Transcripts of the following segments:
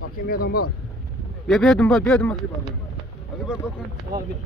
Bakayım bir adam var. Bir adım var, bir adım var. Hadi bak bakın. Abi.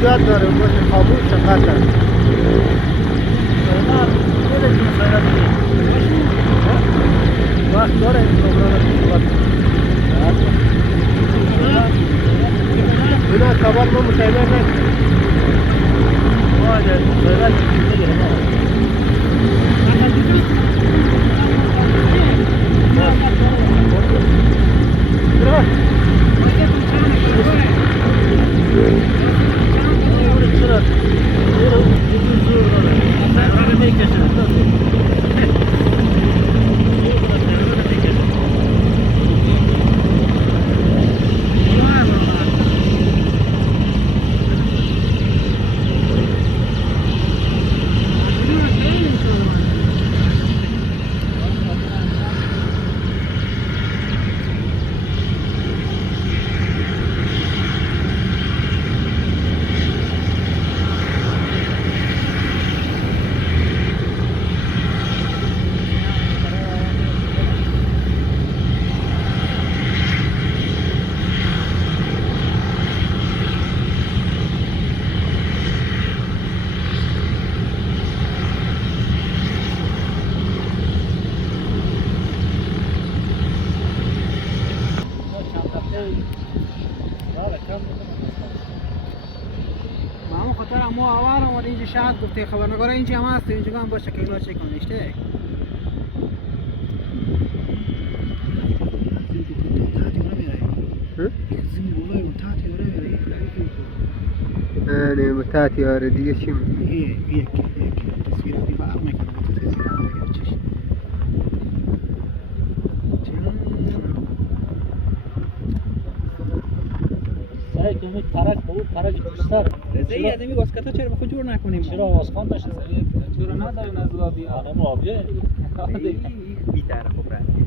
زیاد داره باشه خاموش چقدر داره وقت داره این پروگرام اینا کبال ما متعیله نکنیم واجه سویل ما اول اومد اینجا شهر گفته خبرنگار اینجا هم هست اینجا هم باشه که اینا چه کنیشته نه متاتی آره دیگه چی یک تصویراتی فرق میکنه سعی کنید ترک بود ترک بیشتر رضایی آدمی واسکتا چرا بخود جور نکنیم چرا واسخان نشه چرا ندارین از آبی آره ما آبیه بیتر خوب رنگی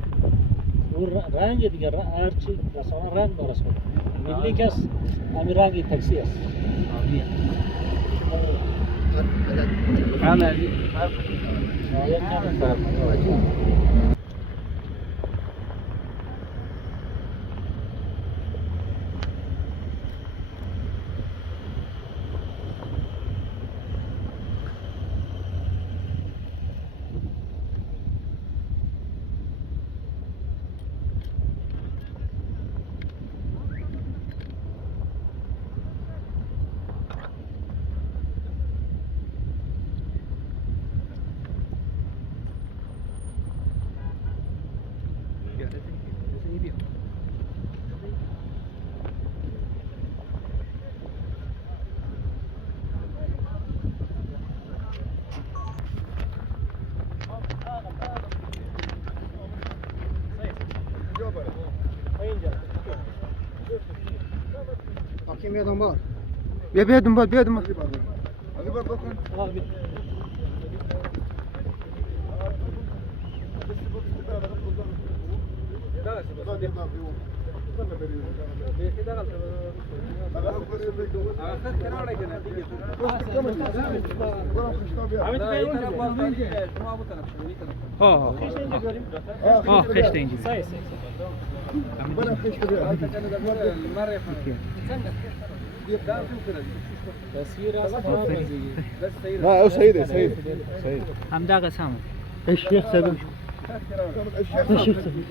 اون رنگ دیگه هرچی مثلا رنگ درست کنه ملی کس همین رنگ تاکسی است آبیه عملی شاید کمی فرق میاد دنبال بیا دنبال علی بر بکن خشت اینجا لا هو سيدي هم دا قسم الشيخ سبب الشيخ سبب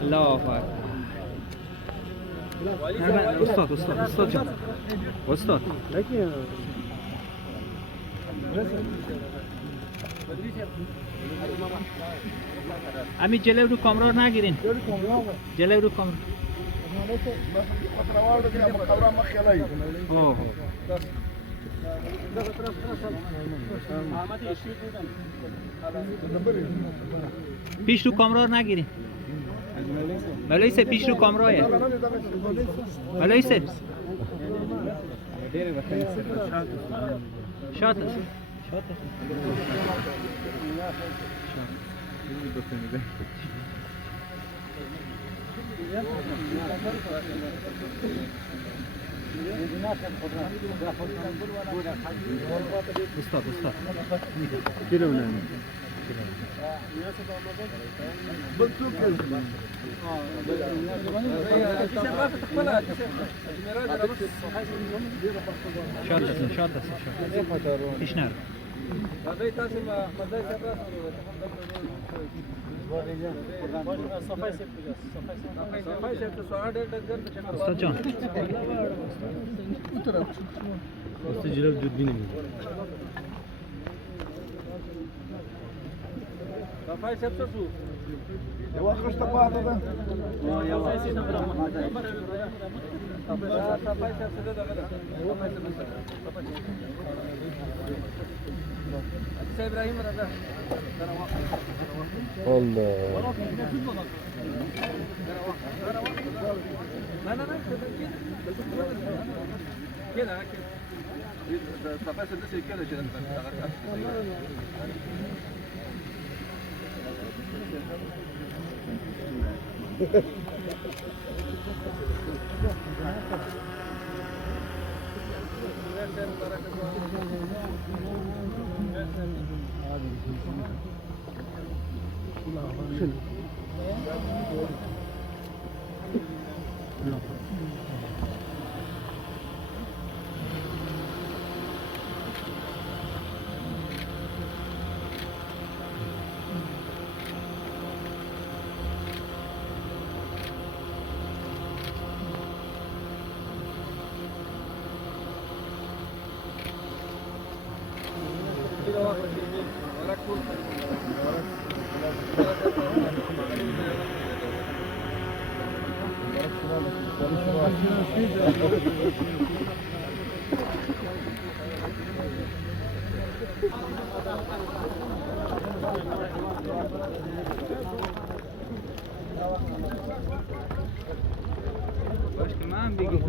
الله اکبر استاد جان استاد امی جلو رو کامرا نگیرین جلو رو کامرا اوه پیش رو کامرا رو نگیرین مولوی صاحب پیش رو کامراه مولوی صاحب شات استاد كيلو ونص شات پیش نرو استاد جان استاد جلو دوربین صفای سب سو واخش تبعه ده صفای سب سو ده ابراهيم رضا الله لا كده صفای سب سو كده عشان شنو Başka man bigi.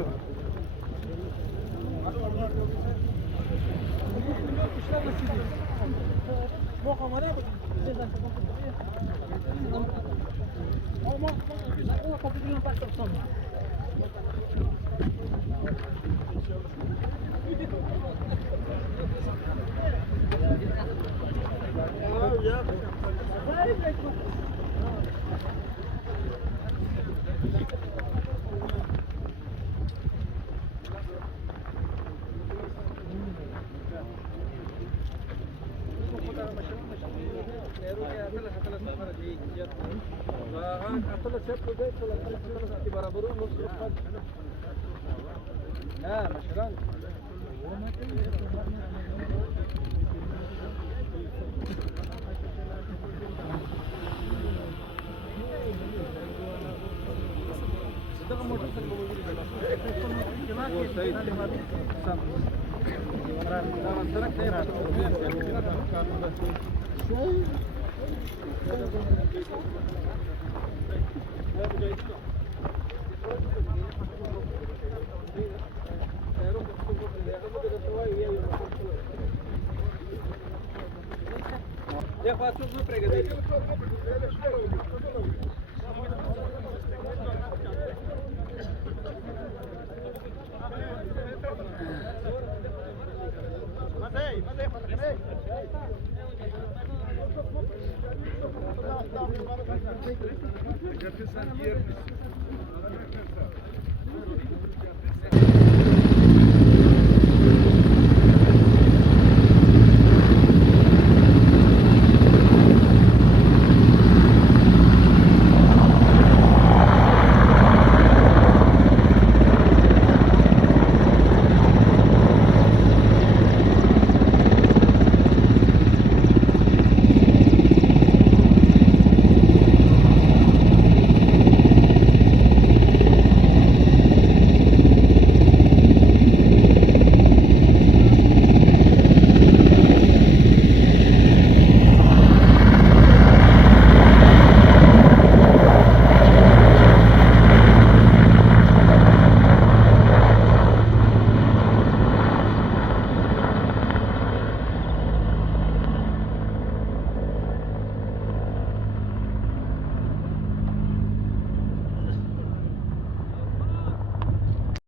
Ya faço uma pregadeira. Getirsen yer misin?